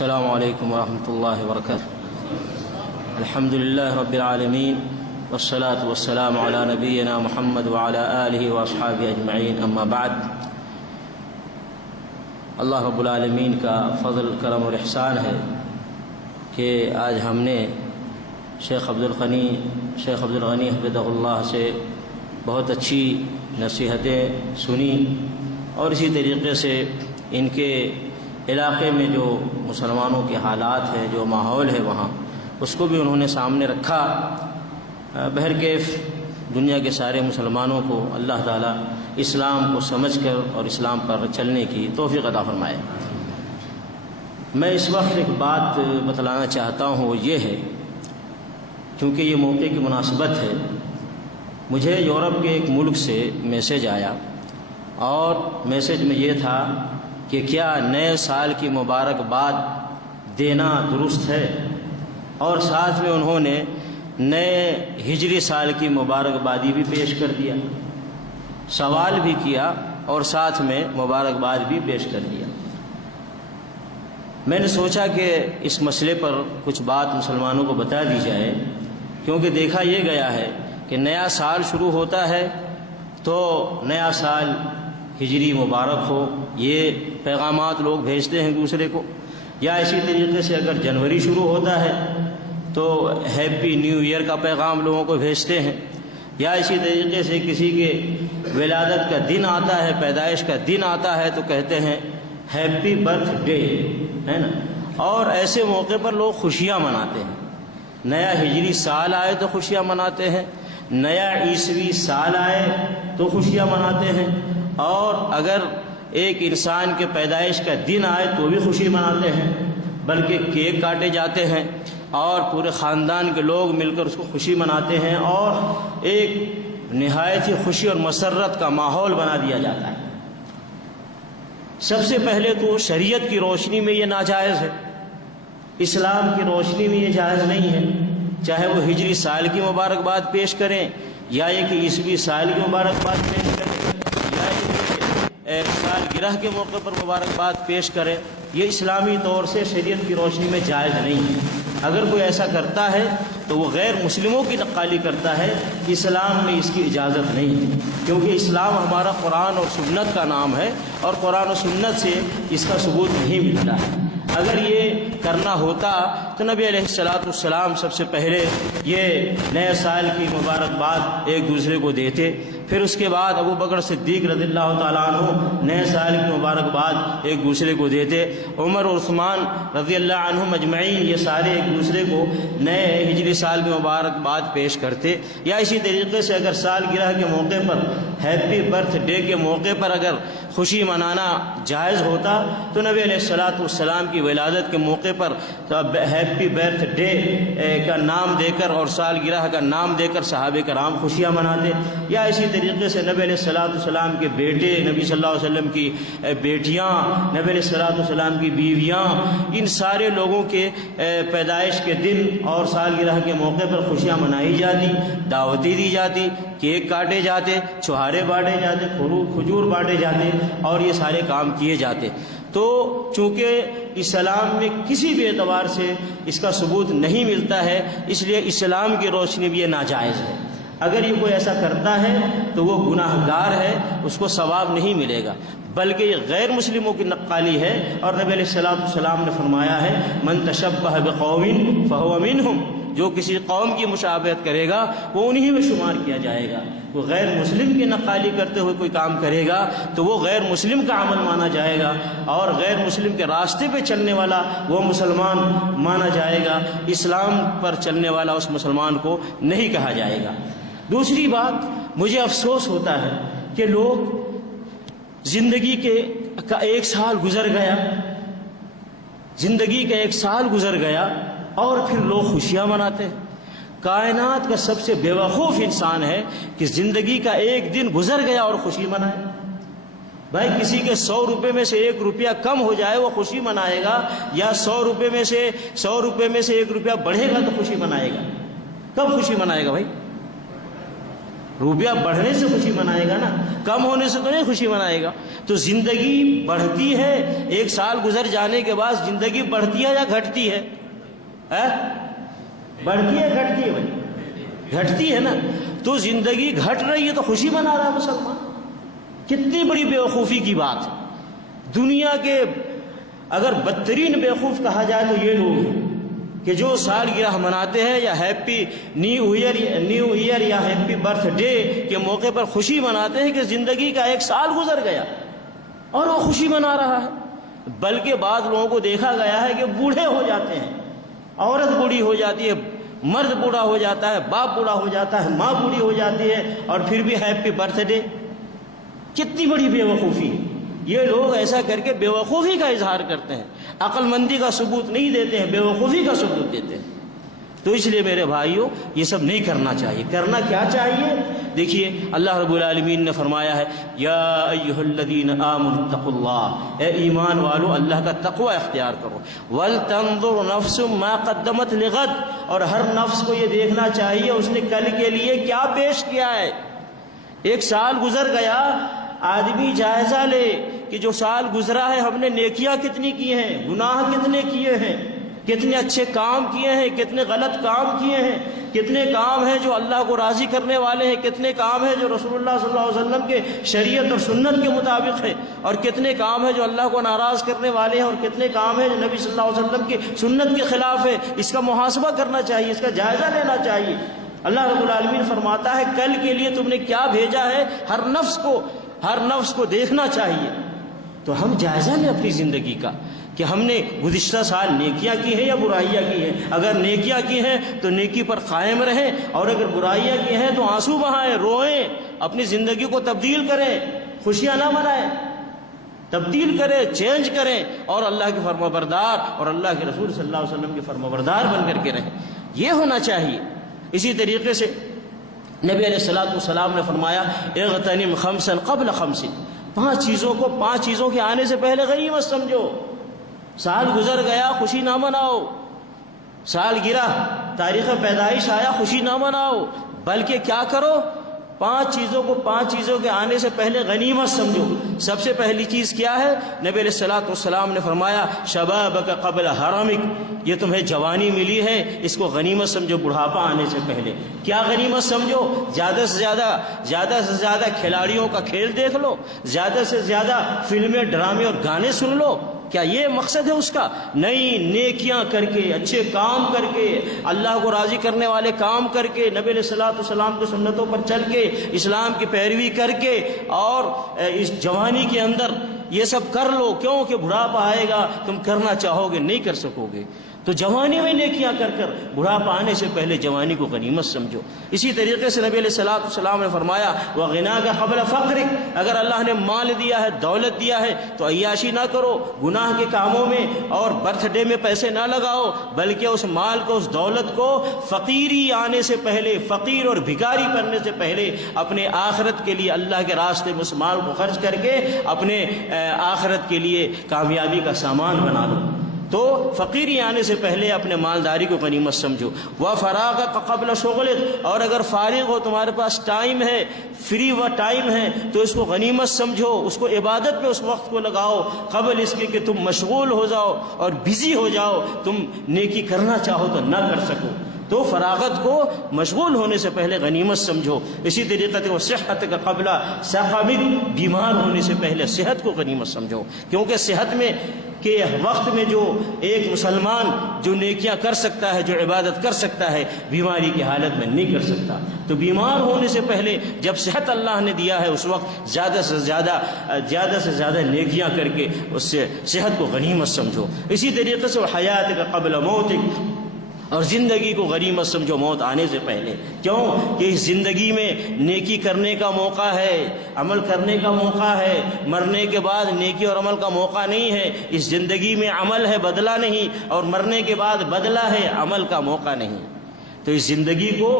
السلام علیکم ورحمۃ اللہ وبرکاتہ۔ الحمد للہ رب العالمین والصلاة والسلام علی نبینا محمد وعلی آلہ واصحابہ اجمعین، اما بعد۔ اللہ رب العالمین کا فضل کرم اور احسان ہے کہ آج ہم نے شیخ عبد الغنی حفظہ اللہ سے بہت اچھی نصیحتیں سنی، اور اسی طریقے سے ان کے علاقے میں جو مسلمانوں کے حالات ہیں، جو ماحول ہے وہاں، اس کو بھی انہوں نے سامنے رکھا۔ بہرکیف دنیا کے سارے مسلمانوں کو اللہ تعالیٰ اسلام کو سمجھ کر اور اسلام پر چلنے کی توفیق عطا فرمائے۔ میں اس وقت ایک بات بتلانا چاہتا ہوں، وہ یہ ہے، کیونکہ یہ موقع کی مناسبت ہے، مجھے یورپ کے ایک ملک سے میسیج آیا، اور میسیج میں یہ تھا کہ کیا نئے سال کی مبارکباد دینا درست ہے، اور ساتھ میں انہوں نے نئے ہجری سال کی مبارکبادی بھی پیش کر دیا، سوال بھی کیا اور ساتھ میں مبارکباد بھی پیش کر دیا۔ میں نے سوچا کہ اس مسئلے پر کچھ بات مسلمانوں کو بتا دی جائے، کیونکہ دیکھا یہ گیا ہے کہ نیا سال شروع ہوتا ہے تو نیا سال ہجری مبارک ہو، یہ پیغامات لوگ بھیجتے ہیں دوسرے کو، یا اسی طریقے سے اگر جنوری شروع ہوتا ہے تو ہیپی نیو ایئر کا پیغام لوگوں کو بھیجتے ہیں، یا اسی طریقے سے کسی کے ولادت کا دن آتا ہے، پیدائش کا دن آتا ہے تو کہتے ہیں ہیپی برتھ ڈے، ہے نا۔ اور ایسے موقع پر لوگ خوشیاں مناتے ہیں، نیا ہجری سال آئے تو خوشیاں مناتے ہیں، نیا عیسوی سال آئے تو خوشیاں مناتے ہیں، اور اگر ایک انسان کے پیدائش کا دن آئے تو بھی خوشی مناتے ہیں، بلکہ کیک کاٹے جاتے ہیں اور پورے خاندان کے لوگ مل کر اس کو خوشی مناتے ہیں، اور ایک نہایت ہی خوشی اور مسرت کا ماحول بنا دیا جاتا ہے۔ سب سے پہلے تو شریعت کی روشنی میں یہ ناجائز ہے، اسلام کی روشنی میں یہ جائز نہیں ہے، چاہے وہ ہجری سال کی مبارکباد پیش کریں، یا یہ کہ عیسوی سال کی مبارکباد پیش کریں، یا سالگرہ کے موقع پر مبارکباد پیش کریں، یہ اسلامی طور سے شریعت کی روشنی میں جائز نہیں ہے۔ اگر کوئی ایسا کرتا ہے تو وہ غیر مسلموں کی نقالی کرتا ہے، اسلام میں اس کی اجازت نہیں ہے، کیونکہ اسلام ہمارا قرآن اور سنت کا نام ہے، اور قرآن و سنت سے اس کا ثبوت نہیں ملتا ہے۔ اگر یہ کرنا ہوتا تو نبی علیہ السلام سب سے پہلے یہ نئے سال کی مبارکباد ایک دوسرے کو دیتے، پھر اس کے بعد ابو بکر صدیق رضی اللہ تعالیٰ عنہ نئے سال کی مبارکباد ایک دوسرے کو دیتے، عمر اور عثمان رضی اللہ عنہم اجمعین یہ سارے ایک دوسرے کو نئے ہجری سال کی مبارکباد پیش کرتے۔ یا اسی طریقے سے اگر سالگرہ کے موقع پر، ہیپی برتھ ڈے کے موقع پر اگر خوشی منانا جائز ہوتا تو نبی علیہ السلام کی ولادت کے موقع پر ہیپی برتھ ڈے کا نام دے کر اور سالگرہ کا نام دے کر صحابہ کرام خوشیاں مناتے۔ یا اسی طریقے سے نبی علیہ السلام کے بیٹے، نبی صلی اللہ علیہ وسلم کی بیٹیاں، نبی علیہ السلام کی بیویاں، ان سارے لوگوں کے پیدائش کے دن اور سالگرہ کے موقع پر خوشیاں منائی جاتی، دعوتیں دی جاتی، کیک کاٹے جاتے، چھہارے بانٹے جاتے، کھجور بانٹے جاتے، اور یہ سارے کام کیے جاتے۔ تو چونکہ اسلام میں کسی بھی اعتبار سے اس کا ثبوت نہیں ملتا ہے، اس لیے اسلام کی روشنی میں یہ ناجائز ہے۔ اگر یہ کوئی ایسا کرتا ہے تو وہ گناہ گار ہے، اس کو ثواب نہیں ملے گا، بلکہ یہ غیر مسلموں کی نقالی ہے، اور نبی علیہ السلام نے فرمایا ہے من تشبہ بقوم فہو منہم، جو کسی قوم کی مشابہت کرے گا وہ انہی میں شمار کیا جائے گا۔ وہ غیر مسلم کی نقالی کرتے ہوئے کوئی کام کرے گا تو وہ غیر مسلم کا عمل مانا جائے گا، اور غیر مسلم کے راستے پہ چلنے والا وہ مسلمان مانا جائے گا، اسلام پر چلنے والا اس مسلمان کو نہیں کہا جائے گا۔ دوسری بات، مجھے افسوس ہوتا ہے کہ لوگ زندگی کا ایک سال گزر گیا، زندگی کا ایک سال گزر گیا اور پھر لوگ خوشیاں مناتے ہیں۔ کائنات کا سب سے بے وقوف انسان ہے کہ زندگی کا ایک دن گزر گیا اور خوشی منائے۔ بھائی کسی کے 100 روپے میں سے 1 روپیہ کم ہو جائے وہ خوشی منائے گا، یا 100 روپے میں سے 1 روپیہ بڑھے گا تو خوشی منائے گا؟ کب خوشی منائے گا بھائی؟ روپیہ بڑھنے سے خوشی منائے گا نا، کم ہونے سے تو نہیں خوشی منائے گا۔ تو زندگی بڑھتی ہے، 1 سال گزر جانے کے بعد زندگی بڑھتی ہے یا گھٹتی ہے؟ بڑھتی ہے گھٹتی ہے؟ بھائی گھٹتی ہے نا۔ تو زندگی گھٹ رہی ہے تو خوشی منا رہا ہے مسلمان۔ کتنی بڑی بیوقوفی کی بات ہے۔ دنیا کے اگر بدترین بیوقوف کہا جائے تو یہ لوگ ہیں کہ جو سالگرہ مناتے ہیں یا ہیپی نیو ایئر یا ہیپی برتھ ڈے کے موقع پر خوشی مناتے ہیں کہ زندگی کا 1 سال گزر گیا اور وہ خوشی منا رہا ہے۔ بلکہ بعض لوگوں کو دیکھا گیا ہے کہ بوڑھے ہو جاتے ہیں، عورت بوڑھی ہو جاتی ہے، مرد بوڑھا ہو جاتا ہے، باپ بوڑھا ہو جاتا ہے، ماں بوڑھی ہو جاتی ہے، اور پھر بھی ہیپی برتھ ڈے۔ کتنی بڑی بیوقوفی ہے۔ یہ لوگ ایسا کر کے بیوقوفی کا اظہار کرتے ہیں، عقل مندی کا ثبوت نہیں دیتے ہیں، بیوقوفی کا ثبوت دیتے ہیں۔ تو اس لیے میرے بھائیوں یہ سب نہیں کرنا چاہیے۔ کرنا کیا چاہیے؟ دیکھیے اللہ رب العالمین نے فرمایا ہے یا ایھا الذین آمنوا اتقوا اللہ، اے ایمان والو اللہ کا تقوی اختیار کرو، ولتنظر نفس ما قدمت لغد، اور ہر نفس کو یہ دیکھنا چاہیے اس نے کل کے لیے کیا پیش کیا ہے۔ 1 سال گزر گیا، آدمی جائزہ لے کہ جو سال گزرا ہے ہم نے نیکیاں کتنی کی ہیں، گناہ کتنے کیے ہیں، کتنے اچھے کام کیے ہیں، کتنے غلط کام کیے ہیں، کتنے کام ہیں جو اللہ کو راضی کرنے والے ہیں، کتنے کام ہیں جو رسول اللہ صلی اللہ علیہ وسلم کے شریعت اور سنت کے مطابق ہے، اور کتنے کام ہیں جو اللہ کو ناراض کرنے والے ہیں، اور کتنے کام ہیں جو نبی صلی اللہ علیہ وسلم کی سنت کے خلاف ہے۔ اس کا محاسبہ کرنا چاہیے، اس کا جائزہ لینا چاہیے۔ اللہ رب العالمین فرماتا ہے کل کے لیے تم نے کیا بھیجا ہے، ہر نفس کو دیکھنا چاہیے۔ تو ہم جائزہ لیں اپنی زندگی کا کہ ہم نے گزشتہ سال نیکیاں کی ہیں یا برائیاں کی ہیں۔ اگر نیکیاں کی ہیں تو نیکی پر قائم رہیں، اور اگر برائیاں کی ہیں تو آنسو بہائیں، روئیں، اپنی زندگی کو تبدیل کریں، خوشیاں نہ منائیں، تبدیل کریں، چینج کریں، اور اللہ کے فرمانبردار اور اللہ کے رسول صلی اللہ علیہ وسلم کے فرمانبردار بن کر کے رہیں۔ یہ ہونا چاہیے۔ اسی طریقے سے نبی علیہ الصلوۃ والسلام نے فرمایا اغتنم خمسا قبل خمس، 5 چیزوں کے آنے سے پہلے غنیمت سمجھو۔ سال گزر گیا خوشی نہ مناؤ، سال گرا، تاریخ پیدائش آیا خوشی نہ مناؤ، بلکہ کیا کرو، 5 چیزوں کے آنے سے پہلے غنیمت سمجھو۔ سب سے پہلی چیز کیا ہے؟ نبی علیہ الصلوۃ والسلام نے فرمایا شبابک قبل حرمک، یہ تمہیں جوانی ملی ہے اس کو غنیمت سمجھو بڑھاپا آنے سے پہلے۔ کیا غنیمت سمجھو؟ زیادہ سے زیادہ کھلاڑیوں کا کھیل دیکھ لو، زیادہ سے زیادہ فلمیں، ڈرامے اور گانے سن لو، کیا یہ مقصد ہے اس کا؟ نہیں، نیکیاں کر کے، اچھے کام کر کے، اللہ کو راضی کرنے والے کام کر کے، نبی علیہ الصلوۃ والسلام کی سنتوں پر چل کے، اسلام کی پیروی کر کے، اور اس جوانی کے اندر یہ سب کر لو۔ کیوں کہ بڑھاپا آئے گا تم کرنا چاہو گے نہیں کر سکو گے۔ تو جوانی میں نیکیاں کر بڑھاپا آنے سے پہلے جوانی کو غنیمت سمجھو۔ اسی طریقے سے نبی علیہ الصلوۃ والسلام نے فرمایا وَغِنَاكَ قَبْلَ فَقْرِكَ، اگر اللہ نے مال دیا ہے، دولت دیا ہے تو عیاشی نہ کرو، گناہ کے کاموں میں اور برتھ ڈے میں پیسے نہ لگاؤ، بلکہ اس مال کو، اس دولت کو فقیری آنے سے پہلے، فقیر اور بھکاری بننے سے پہلے اپنے آخرت کے لیے اللہ کے راستے میں اس مال کو خرچ کر کے اپنے آخرت کے لیے کامیابی کا سامان بنا لو۔ تو فقیری آنے سے پہلے اپنے مالداری کو غنیمت سمجھو۔ وَفَرَاغَكَ قَبْلَ شُغْلِكَ، اور اگر فارغ ہو، تمہارے پاس ٹائم ہے، فری و ٹائم ہے، تو اس کو غنیمت سمجھو، اس کو عبادت میں اس وقت کو لگاؤ قبل اس کے کہ تم مشغول ہو جاؤ اور بزی ہو جاؤ، تم نیکی کرنا چاہو تو نہ کر سکو۔ تو فراغت کو مشغول ہونے سے پہلے غنیمت سمجھو۔ اسی طریقے سے صحت کا قبل سقمک، بیمار ہونے سے پہلے صحت کو غنیمت سمجھو، کیونکہ صحت میں کے وقت میں جو ایک مسلمان جو نیکیاں کر سکتا ہے، جو عبادت کر سکتا ہے، بیماری کی حالت میں نہیں کر سکتا۔ تو بیمار ہونے سے پہلے جب صحت اللہ نے دیا ہے اس وقت زیادہ سے زیادہ نیکیاں کر کے اس سے صحت کو غنیمت سمجھو۔ اسی طریقے سے حیات کا قبل موتک، اور زندگی کو غنیمت سمجھو موت آنے سے پہلے۔ کیوں کہ اس زندگی میں نیکی کرنے کا موقع ہے، عمل کرنے کا موقع ہے، مرنے کے بعد نیکی اور عمل کا موقع نہیں ہے۔ اس زندگی میں عمل ہے، بدلہ نہیں، اور مرنے کے بعد بدلہ ہے، عمل کا موقع نہیں۔ تو اس زندگی کو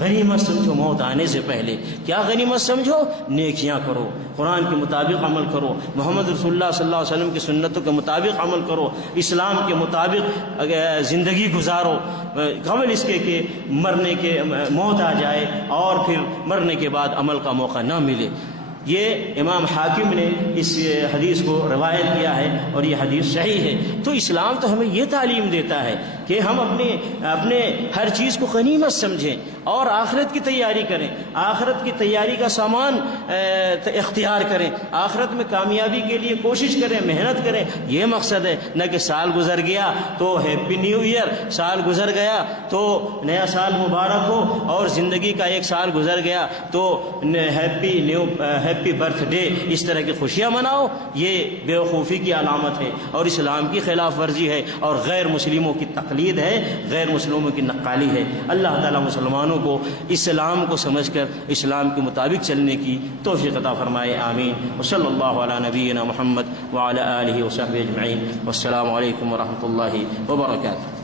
غنیمت سمجھو موت آنے سے پہلے. کیا غنیمت سمجھو؟ نیکیاں کرو، قرآن کے مطابق عمل کرو، محمد رسول اللہ صلی اللہ علیہ وسلم کی سنتوں کے مطابق عمل کرو، اسلام کے مطابق زندگی گزارو، قبل اس کے کہ مرنے کے موت آ جائے اور پھر مرنے کے بعد عمل کا موقع نہ ملے. یہ امام حاکم نے اس حدیث کو روایت کیا ہے اور یہ حدیث صحیح ہے. تو اسلام تو ہمیں یہ تعلیم دیتا ہے کہ ہم اپنے ہر چیز کو غنیمت سمجھیں اور آخرت کی تیاری کریں، آخرت کی تیاری کا سامان اختیار کریں، آخرت میں کامیابی کے لیے کوشش کریں، محنت کریں. یہ مقصد ہے، نہ کہ سال گزر گیا تو ہیپی نیو ایئر، سال گزر گیا تو نیا سال مبارک ہو، اور زندگی کا ایک سال گزر گیا تو ہیپی برتھ ڈے، اس طرح کی خوشیاں مناؤ. یہ بیوقوفی کی علامت ہے اور اسلام کی خلاف ورزی ہے اور غیر مسلموں کی تقلید ہے، غیر مسلموں کی نقالی ہے. اللہ تعالیٰ مسلمانوں کو اسلام کو سمجھ کر اسلام کے مطابق چلنے کی توفیق عطا فرمائے. آمین. وصلی اللہ علی نبینا محمد وعلی آلہ وصحبہ اجمعین. والسلام علیکم ورحمۃ اللہ وبرکاتہ.